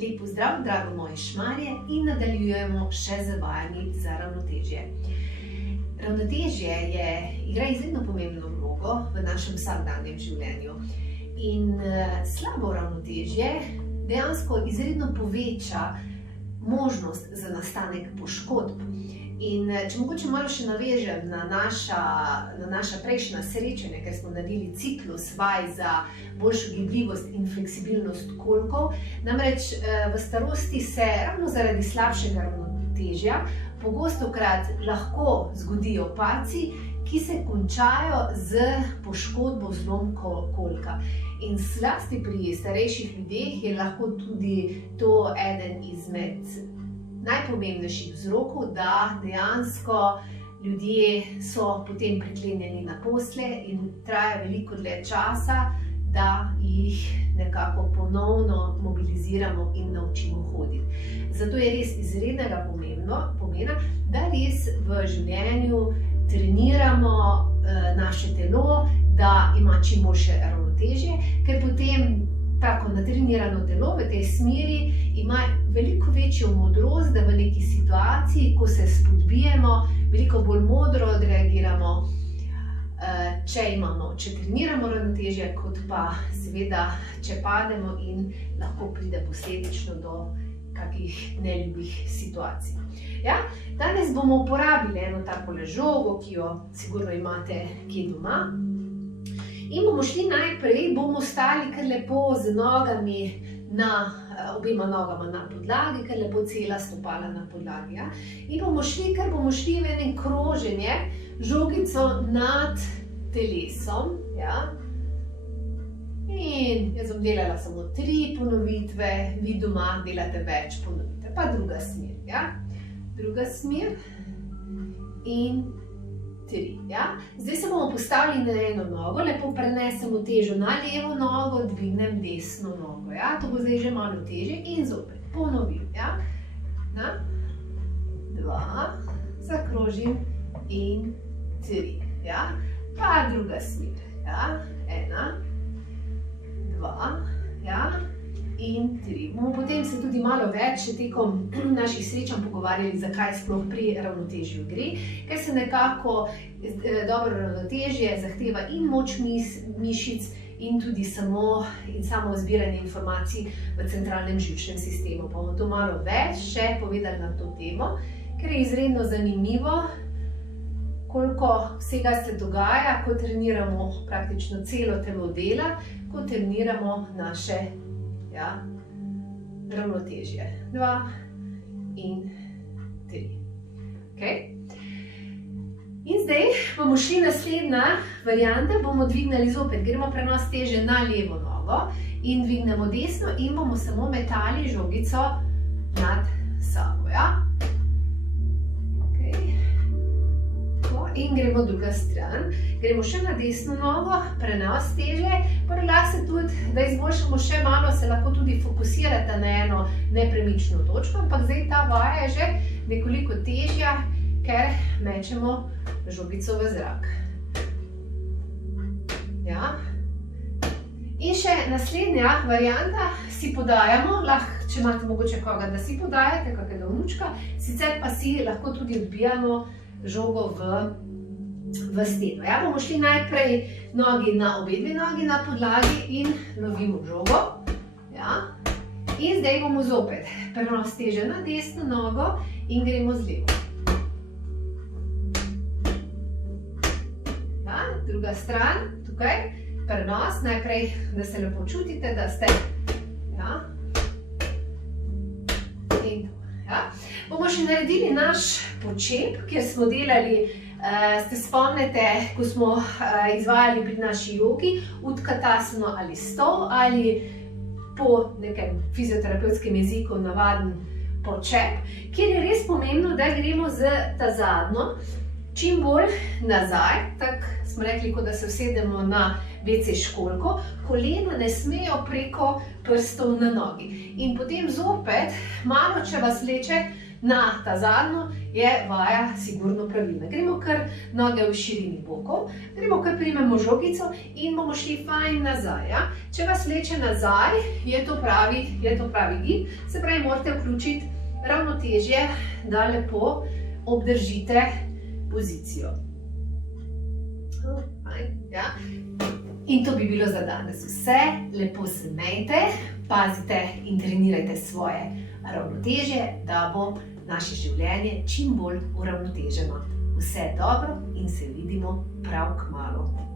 Lep pozdrav, drago moje šmarje, in nadaljujemo še z vajami za ravnotežje. Ravnotežje igra izredno pomembno vlogo v našem vsakdanjem življenju. In slabo ravnotežje dejansko izredno poveča možnost za nastanek poškodb. In če mogoče malo še navežem na naša prejšnja srečanja, ker smo naredili ciklus vaj za boljšo gibljivost in fleksibilnost kolkov, namreč v starosti se ravno zaradi slabšega ravnotežja pogostokrat lahko zgodijo padci, ki se končajo z poškodbo zlom kolka. In zlasti pri starejših ljudeh je lahko tudi to eden izmed najpomembnejših vzrokov, da dejansko ljudje so potem priklenjeni na posle in traja veliko dlje časa, da jih nekako ponovno mobiliziramo in naučimo hoditi. Zato je res izrednega pomena, da res v življenju treniramo naše telo, da ima čim boljše ravnotežje, ker potem tako natrenirano telo v tej smeri ima veliko večjo modrost, da v neki situaciji, ko se spodbijemo, veliko bolj modro odreagiramo, če treniramo ravnotežje, kot pa seveda, če pademo in lahko pride posledično do kakih neljubih situacij. Ja, danes bomo uporabili eno tako žogo, ki jo sigurno imate kje doma. In bomo šli najprej, bomo stali kar lepo z nogami, obema nogama na podlagi, kar lepo cela stopala na podlagi. Ja? In bomo šli v enem kroženje, žogico nad telesom. Ja? In jaz bom delala samo 3 ponovitve, vi doma delate več ponovitev. Pa druga smer. Ja? Druga smer in 3. Ja? Zdaj se bomo postavili na eno nogo, lepo prenesemo težo na levo nogo, dvignem desno nogo. Ja? To bo zdaj že malo težje in zopet ponovim. Ja? 2, zakrožim in 3. Ja? Pa druga smer. Ja? 1, 2, ja? In 3. Bomo potem se tudi malo več tekom naših srečanj pogovarjali, zakaj sploh pri ravnotežju gre, ker se nekako dobro ravnotežje zahteva in moč mišic in tudi samo zbiranje informacij v centralnem živčnem sistemu. Pa bomo to malo več še povedali na to temo, ker je izredno zanimivo, koliko vsega se dogaja, ko treniramo praktično celo telo dela, ko treniramo naše ravnotežje. 2 in 3. Okay. In zdaj bomo šli naslednja varianta, bomo dvignili zopet, gremo prenos teže na levo nogo in dvignemo desno in bomo samo metali žogico nad sabo. Ja? Okay. In gremo druga stran, gremo še na desno nogo, prenos teže, lahko se tudi, da izboljšamo še malo, se lahko tudi fokusirate na eno nepremično točko, ampak zdaj ta vaja je že nekoliko težja, ker mečemo žogico v zrak. Ja. In še naslednja varianta, si podajamo, lahko, če imate mogoče koga, da si podajate, kakega vnučka, sicer pa si lahko tudi odbijamo žogo v steno. Ja, bomo šli najprej obe dve nogi na podlagi in lovimo žogo. Ja. In zdaj bomo zopet prenos teže na desno nogo in gremo z levo. Ja, druga stran, tukaj, prenos, najprej, da se lepo čutite, da ste. Ja. In to. Ja. Bomo še naredili naš počep, kjer smo delali, se spomnite, ko smo izvajali pri naši jogi, utkatasano ali stol ali po nekem fizioterapevtskem jeziku navaden počep, kjer je res pomembno, da gremo z ta zadnjo čim bolj nazaj, tako smo rekli, kot da se usedemo na WC školjko, kolena ne smejo preko prstov na nogi. In potem zopet, malo če vas vleče, na ta zadnjo, je vaja sigurno pravilna. Gremo kar noge v širini bokov, gremo kar primemo žogico in bomo šli fajn nazaj. Ja? Če vas vleče nazaj, je to pravi gib, se pravi, morate vključiti ravnotežje, da lepo obdržite pozicijo. Ja. In to bi bilo za danes vse. Lepo se imejte, pazite in trenirajte svoje ravnotežje, da bo naše življenje čim bolj uravnoteženo. Vse dobro in se vidimo prav kmalu.